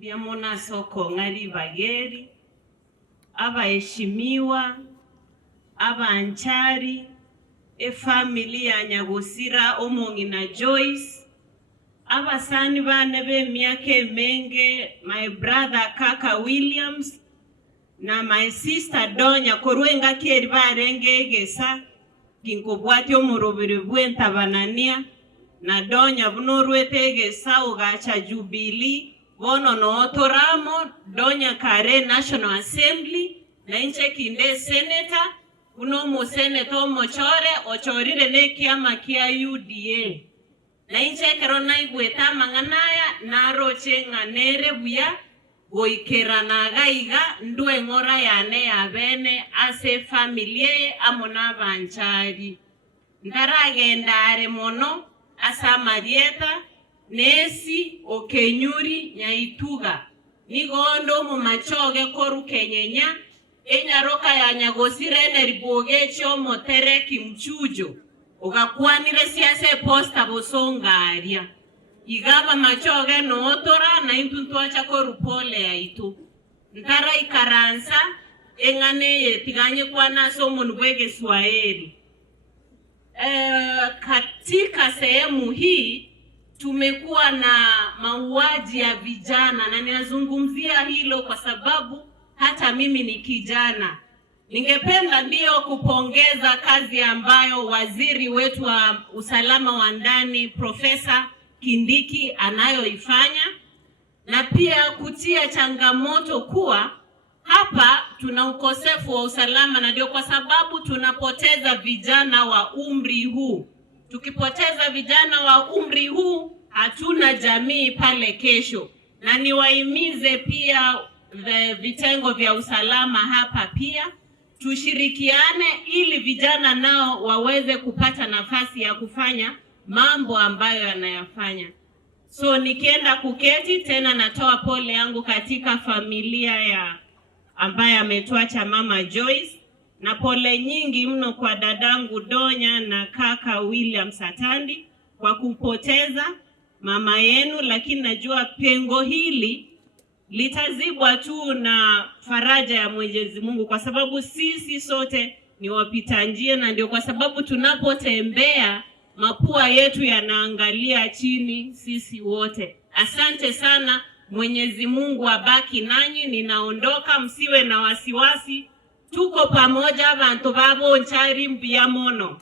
Biamona soko ngari bageri, abaheshimiwa, abanchari, familia Nyagosira Omongi na Joyce, abasani bane b'emyaka menge, my brother Kaka Williams, na my sister Donya Korwenga keri barengegesa, kinkobwati omurobere bw'entabanania, na Donya bunorwetegesa ugacha Jubilee, bono no otoramo Donya Kare National Assembly, na inche kinde senator, uno mu senator mochore, ochorire ne kiama kia UDA. Na inche kero na igweta manganaya, naroche nganere buya, goikera nagaiga, ndue ngora yane ya bene, ase familie amona banchari. Ndaragendare mono, asa Marieta, Nesi, Okenyuri, Nyaituga. Nigondo mu machoge koru kenyenya, enyaroka ya Nyagosira eneriboge chio motere kimchujo. Ugakuanire siase posta bosongaria. Igaba machoge no otora na intuntuacha koru pole ya itu. Ntara ikaransa, engane yetiganye kwa naso munwege Swahili. Katika sehemu hii tumekuwa na mauaji ya vijana, na ninazungumzia hilo kwa sababu hata mimi ni kijana. Ningependa ndio kupongeza kazi ambayo waziri wetu wa usalama wa ndani Profesa Kindiki anayoifanya, na pia kutia changamoto kuwa hapa tuna ukosefu wa usalama, na ndio kwa sababu tunapoteza vijana wa umri huu. Tukipoteza vijana wa umri huu, hatuna jamii pale kesho. Na niwahimize pia vitengo vya usalama hapa pia, tushirikiane ili vijana nao waweze kupata nafasi ya kufanya mambo ambayo yanayafanya. So nikienda kuketi tena, natoa pole yangu katika familia ya ambaye ametuacha mama Joyce, na pole nyingi mno kwa dadangu Donya na kaka William Satandi kwa kupoteza mama yenu, lakini najua pengo hili litazibwa tu na faraja ya Mwenyezi Mungu, kwa sababu sisi sote ni wapita njia, na ndio kwa sababu tunapotembea mapua yetu yanaangalia chini sisi wote. Asante sana, Mwenyezi Mungu abaki nanyi. Ninaondoka, msiwe na wasiwasi. Tuko pamoja, bantu babo nchari mbiamono.